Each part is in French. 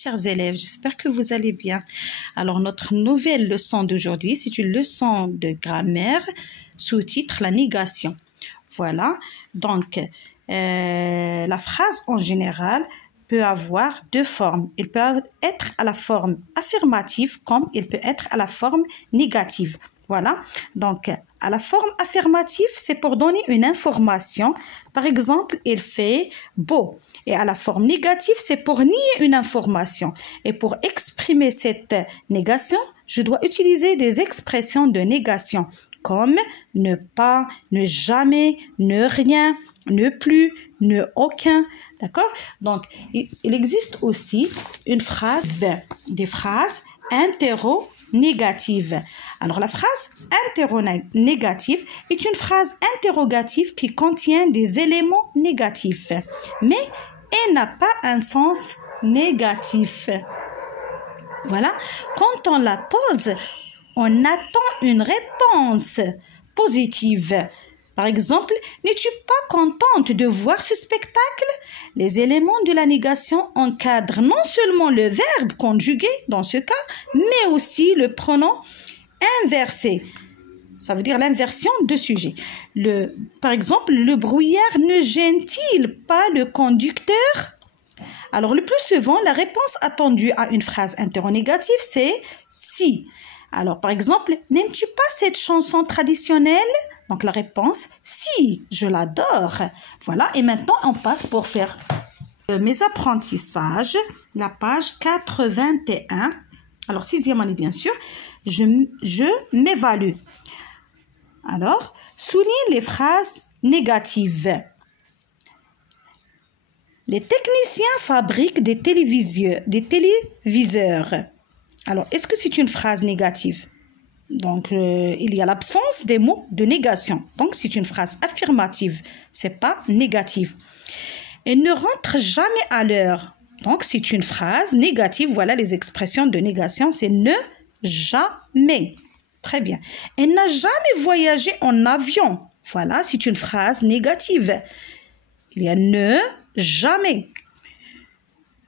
Chers élèves, j'espère que vous allez bien. Alors, notre nouvelle leçon d'aujourd'hui, c'est une leçon de grammaire sous-titre la négation. Voilà, donc la phrase en général peut avoir deux formes. Il peut être à la forme affirmative comme il peut être à la forme négative. Voilà, donc à la forme affirmative, c'est pour donner une information. Par exemple, il fait beau. Et à la forme négative, c'est pour nier une information. Et pour exprimer cette négation, je dois utiliser des expressions de négation comme ne pas, ne jamais, ne rien, ne plus, ne aucun. D'accord? Donc, il existe aussi une phrase, des phrases interro-négatives. Alors, la phrase interrogative est une phrase interrogative qui contient des éléments négatifs, mais elle n'a pas un sens négatif. Voilà. Quand on la pose, on attend une réponse positive. Par exemple, n'es-tu pas contente de voir ce spectacle? Les éléments de la négation encadrent non seulement le verbe conjugué dans ce cas, mais aussi le pronom inversé. Ça veut dire l'inversion de sujet. Par exemple, le brouillard ne gêne-t-il pas le conducteur? Alors, le plus souvent, la réponse attendue à une phrase interrogative, c'est si. Alors, par exemple, n'aimes-tu pas cette chanson traditionnelle? Donc, la réponse, si, je l'adore. Voilà, et maintenant, on passe pour faire mes apprentissages, la page 81. Alors, sixième année, bien sûr, je m'évalue. Alors, souligne les phrases négatives. Les techniciens fabriquent des téléviseurs. Alors, est-ce que c'est une phrase négative? Donc, il y a l'absence des mots de négation. Donc, c'est une phrase affirmative. Ce n'est pas négative. Elle ne rentre jamais à l'heure. Donc, c'est une phrase négative. Voilà les expressions de négation. C'est ne, jamais. Très bien. Elle n'a jamais voyagé en avion. Voilà, c'est une phrase négative. Il y a ne, jamais.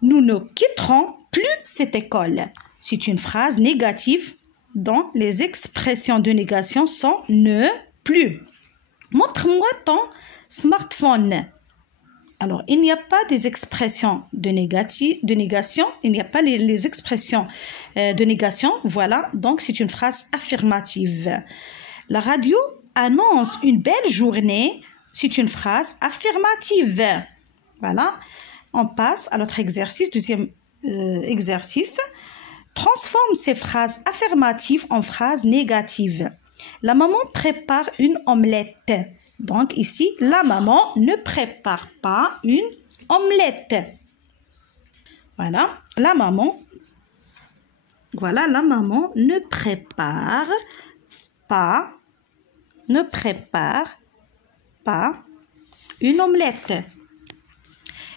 Nous ne quitterons plus cette école. C'est une phrase négative dont les expressions de négation sont ne, plus. Montre-moi ton smartphone. Alors, il n'y a pas des expressions de négation. Il n'y a pas les expressions de négation. Voilà, donc c'est une phrase affirmative. La radio annonce une belle journée. C'est une phrase affirmative. Voilà, on passe à notre exercice, deuxième exercice. Transforme ces phrases affirmatives en phrases négatives. La maman prépare une omelette. Donc ici, la maman ne prépare pas une omelette. Voilà, la maman ne prépare pas une omelette.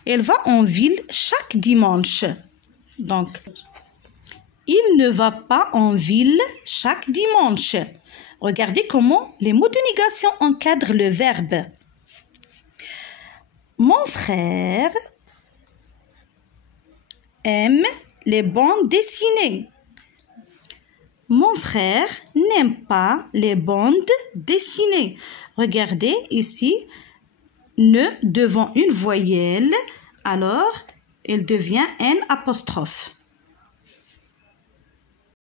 Elle va en ville chaque dimanche. Donc, il ne va pas en ville chaque dimanche. Regardez comment les mots de négation encadrent le verbe. Mon frère aime les bandes dessinées. Mon frère n'aime pas les bandes dessinées. Regardez ici, ne devant une voyelle, alors elle devient N apostrophe.